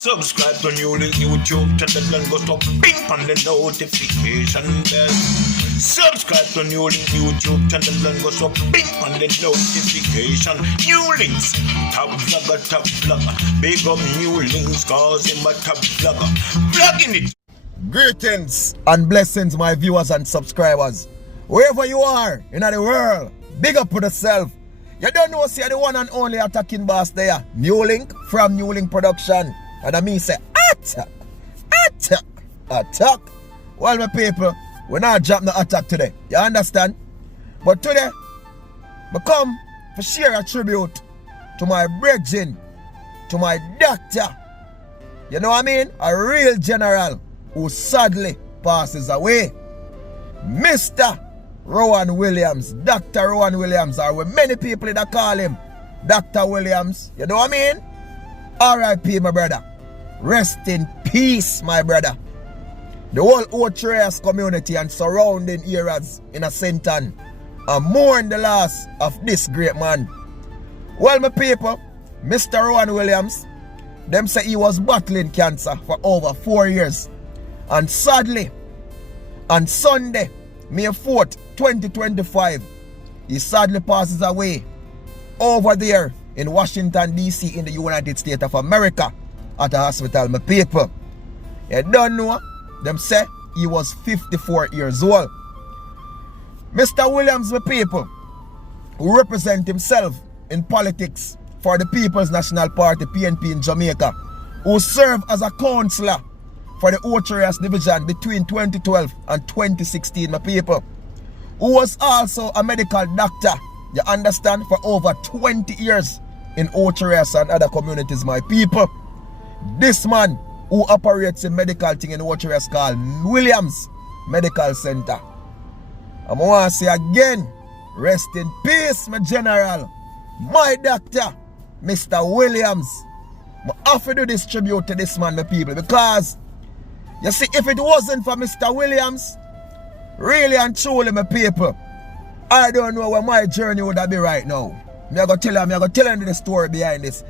Subscribe to NEWLINK YouTube channel and go to ping on the notification bell. Subscribe to NEWLINK YouTube channel and go to ping on the notification. NEWLINKs, top vlogger. Big up NEWLINKs cause him a top vlogger. Vlogging it. Greetings and blessings, my viewers and subscribers. Wherever you are in the world, big up for yourself. You don't know, see the one and only attacking boss there, NEWLINK from NEWLINK Production. And I mean say, attack. Well, my people, we're not dropping the attack today. You understand? But today, I come to share a tribute to my brethren, to my doctor. You know what I mean? A real general who sadly passes away. Mr. Rowan Williams, Dr. Rohan Williams, or with many people that call him Dr. Williams. You know what I mean? R.I.P. my brother. Rest in peace, my brother. The whole Ocho community and surrounding areas in a Senton are mourn the loss of this great man. Well, my people, Mr. Rowan Williams, them say he was battling cancer for over 4 years. And sadly, on Sunday, May 4th, 2025, he sadly passes away over there in Washington, D.C. in the United States of America at a hospital, my people. You don't know, them say he was 54 years old. Mr. Williams, my people, who represent himself in politics for the People's National Party, PNP in Jamaica, who served as a councillor for the Ocho division between 2012 and 2016, my people, who was also a medical doctor, you understand, for over 20 years in Ocho and other communities, my people. This man who operates in medical thing in Ocho called Williams Medical Center. I'm going to say again, rest in peace, my general, my doctor, Mr. Williams. I have to do this tribute to this man, my people, because you see, if it wasn't for Mr. Williams, really and truly, my people, I don't know where my journey would have been right now. I'm going to tell you the story behind this.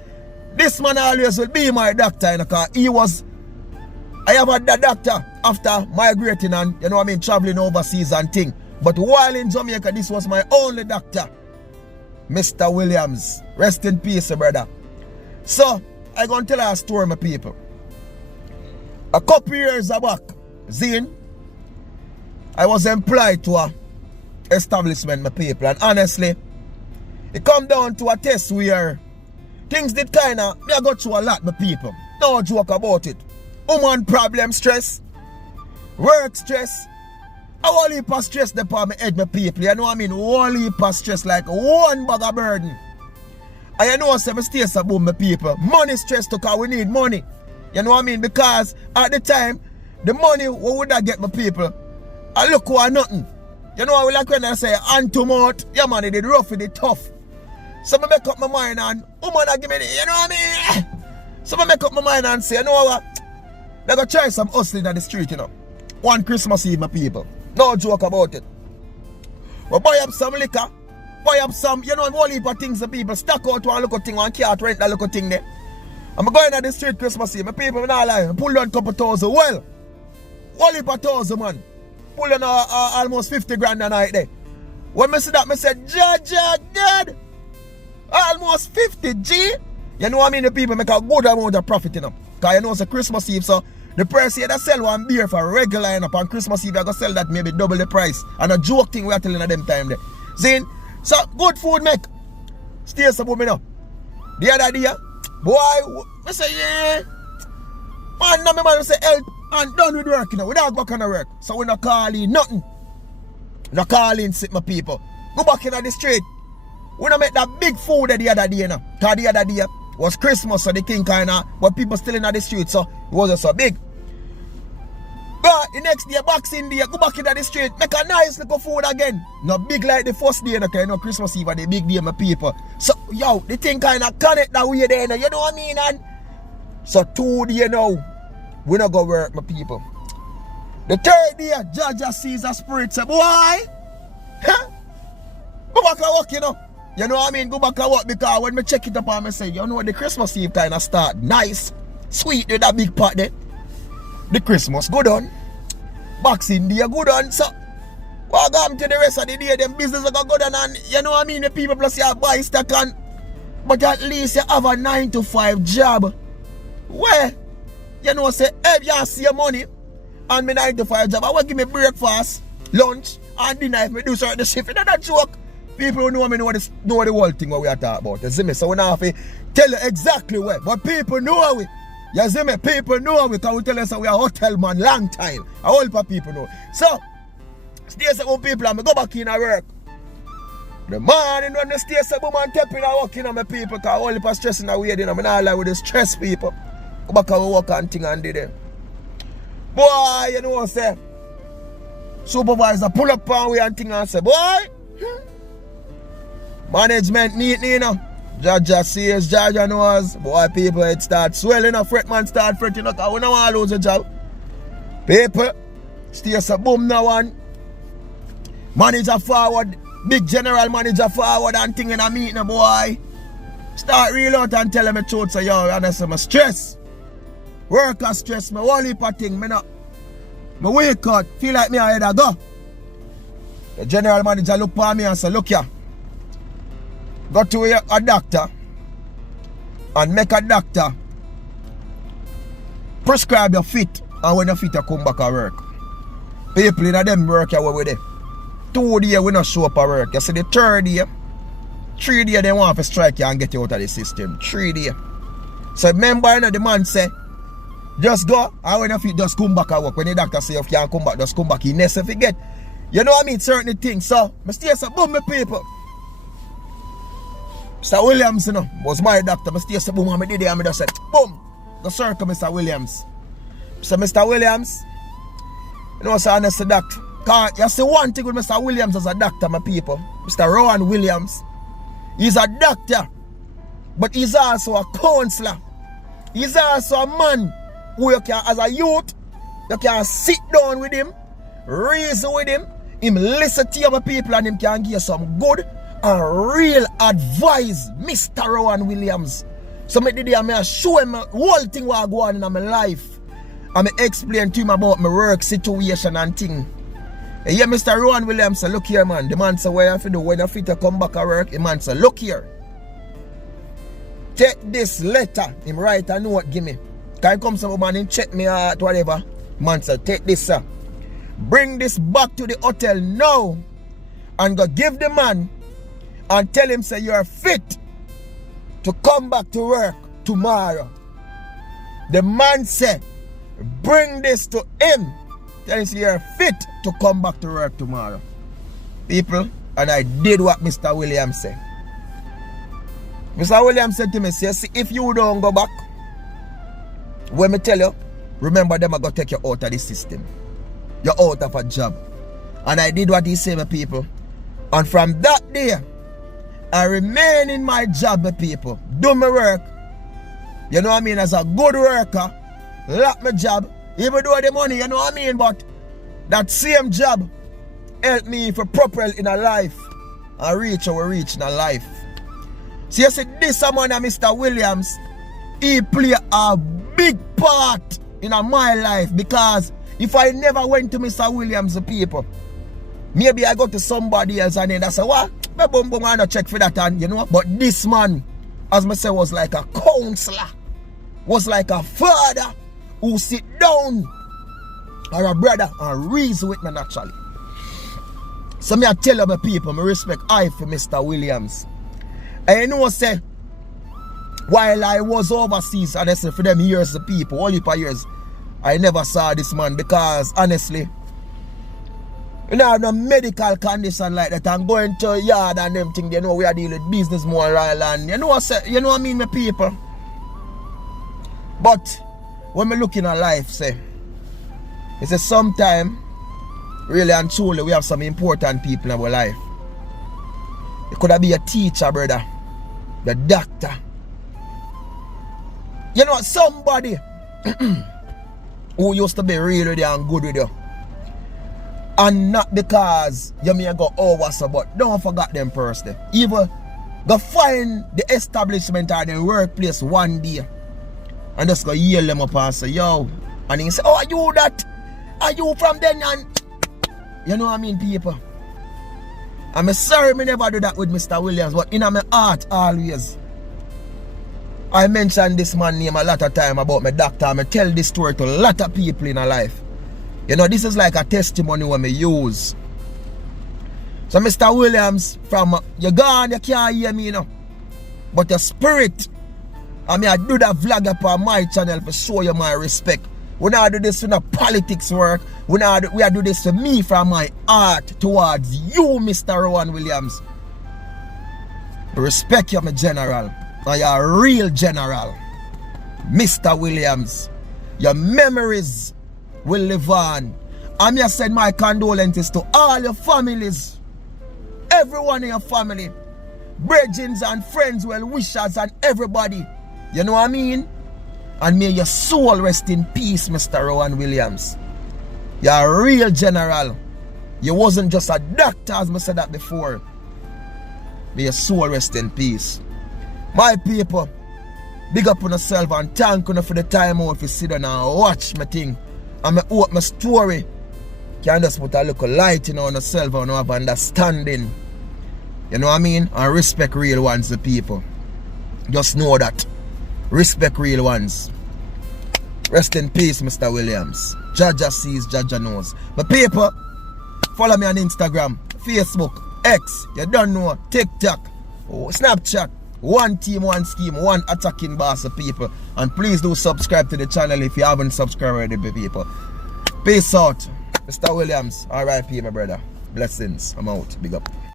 This man always will be my doctor, because I have had that doctor after migrating and, you know what I mean, traveling overseas and thing. But while in Jamaica, this was my only doctor, Mr. Williams. Rest in peace, brother. So, I'm going to tell you a story, my people. A couple years back, Zine, I was employed to a establishment, my people, and honestly, it come down to a test where things did kinda, I got through a lot, my people. No joke about it. Woman problem stress, work stress, a whole heap of stress upon my head, my people. You know what I mean? Whole heap of stress like one bag of burden. And you know what I stay so boom, my people. Money stress because we need money. You know what I mean? Because at the time, the money we would have get, my people, I look for nothing. You know what we like when I say hand to mouth, yeah man, it did rough, it did tough. So I make up my mind and woman give me the, you know what I mean? So I make up my mind and say, you know what? I go try some hustling on the street, you know. One Christmas Eve, my people. No joke about it. We buy up some liquor, buy up some, you know, a whole heap of things the people stack out one little thing, one cat rent that little thing there. I'm going on the street Christmas Eve, my people, I'm not lying. I pull down a couple thousand, well, whole heap of thousand, man. Pull down almost 50 grand a night there. When I see that, I said, God, almost 50 G. You know what I mean? The people make a good amount of profit, you know. Because you know it's a Christmas Eve, so the price here that sell one beer for a regular line up on Christmas Eve, I go sell that maybe double the price. And a joke thing we are telling at them time there. See? So good food make. Stay so me now. The other day, boy, I say, yeah. Man, no, man, say help and done with work, you know. We don't go back on the work. So we not call in nothing. Not call in sick my people. Go back in the street. We don't make that big food the other day, you know. Because the other day was Christmas, so the thing kind of, but people still in the street, so it wasn't so big. But the next day, Boxing Day, go back in the street, make a nice little food again. Not big like the first day, you know, Christmas Eve, the big day, my people. So, yo, the thing kind of connect that way there, you know what I mean? And so, 2 days now, we not go work, my people. The 3rd day, Judge sees a spirit, say, boy, huh? Go back and work, you know. You know what I mean? Go back and work, because when me check it up and me say, you know, the Christmas Eve kind of start nice. Sweet with that big pot there. The Christmas good on. Boxing Day good on. So, what go to the rest of the day, them business are good on, and you know what I mean? The people plus you buy stock and, but at least you have a 9 to 5 job. Where, you know, say, if you see your money and my 9 to 5 job, I will give me breakfast, lunch, and dinner if I do certain shift. It's not a joke. People who know me know the whole thing what we are talking about. You see me? So we don't have to tell you exactly where. But people know we. You see me? People know we, because we tell us we are hotel man long time. A whole lot of people know. So, stay some people and I go back in and work. The morning when the stay some man tapping and working on my people, because all the stress in the way, I'm not like with the stress people. Go back and work and thing and do them. Boy, you know what I'm saying? Supervisor pull up on we and thing and say, boy, management need you know. Jaja sees, Jaja knows. Boy, people, it start swelling, a fret man start fretting, because we don't want to lose a job. People, stay some boom now one. Manager forward, big general manager forward and thing in a meeting, boy. Start real out and tell them the truth, so yo, honestly, my stress. Work and stress, my whole heap of thing, me wake up, feel like me I had to go. The general manager look for me and say, look here. Go to a doctor and make a doctor prescribe your fit, and when your fit you come back at work. People in them work here with it. 2 days we not show up at work. You see the 3rd day, 3 days they want to strike you and get you out of the system. 3 days. So remember, you know, the man say, just go, and when your feet just come back at work. When the doctor say you can't come back, just come back. He never forget. You know what I mean? Certain things. So, I stay so boom, my people. Mr. Williams, you know, was my doctor. I stay so boom, and I did it, and I just said, boom, go circle Mr. Williams. So, Mr. Williams, you know, so honest doctor. You see one thing with Mr. Williams as a doctor, my people. Mr. Rowan Williams. He's a doctor, but he's also a counselor. He's also a man who you can, as a youth, you can sit down with him, reason with him listen to your people, and him can give you some good and real advice, Mr. Rowan Williams. So me did I show him the whole thing what go on in my life. I explain to him about my work situation and thing. Yeah, Mr. Rowan Williams say, look here, man. The man say, what you have to do when you fit to come back at work? The man say, look here. Take this letter. Him write a note, give me. Can you come some man and check me out, whatever? Man say, take this, sir. Bring this back to the hotel now. And go give the man and tell him, say, you're fit to come back to work tomorrow. The man said, bring this to him. Tell him you're fit to come back to work tomorrow. People, and I did what Mr. Williams said. Mr. Williams said to me, see, if you don't go back, when me tell you, remember them are going to take you out of the system. You're out of a job. And I did what he said, my people. And from that day, I remain in my job, my people. Do my work. You know what I mean? As a good worker, lock my job. Even though the money, you know what I mean, but that same job helped me for proper in a life and reach how we reach in a life. So you see, this man, Mr. Williams, he play a big part in my life, because if I never went to Mr. Williams, the people, maybe I go to somebody else and then I say, what? I don't check for that, and you know. But this man, as I say, was like a counselor, was like a father who sit down, or a brother, and reason with me naturally. So me I tell you my people, me respect I for Mr. Williams. And you know, say, while I was overseas, and I say for them years, the people, all heap of years, I never saw this man, because honestly, you know, I have no medical condition like that. I'm going to a yard and them thing, you know, we are dealing with business moral, and you know what I mean, my people. But when we look in our life, say, it's a sometime, really and truly, we have some important people in our life. It could be a teacher, brother, the doctor. You know, somebody who used to be really there and good with you. And not because you may go over, so, but don't forget them person. Even go find the establishment or the workplace one day and just go yell them up and say, yo. And he say, oh, are you that? Are you from then? And you know what I mean, people? I'm sorry me never do that with Mr. Williams, but in my heart always. I mention this man name a lot of time about my doctor. I tell this story to a lot of people in my life. You know, this is like a testimony when I use. So Mr. Williams, from you gone, you can't hear me, you know. But your spirit, I do that vlog up on my channel to show you my respect. We not do this for no politics work. We do this for me from my heart towards you, Mr. Rowan Williams. I respect you, my general. And you're a real general. Mr. Williams. Your memories will live on. I'm here send my condolences to all your families. Everyone in your family. Brethren and friends, well wishers and everybody. You know what I mean? And may your soul rest in peace, Mr. Rowan Williams. You're a real general. You wasn't just a doctor, as I said that before. May your soul rest in peace. My people, big up on yourself and thank you for the time out to sit down and watch my thing. And I hope my story can just put a little light on yourself and have understanding. You know what I mean? And respect real ones, the people. Just know that. Respect real ones. Rest in peace, Mr. Williams. Jaja sees, Jaja knows. But people, follow me on Instagram, Facebook, X, you don't know, TikTok, Snapchat. One team, one scheme, one attacking boss of people. And please do subscribe to the channel if you haven't subscribed already, people. Peace out. Mr. Williams, R.I.P. my brother. Blessings. I'm out. Big up.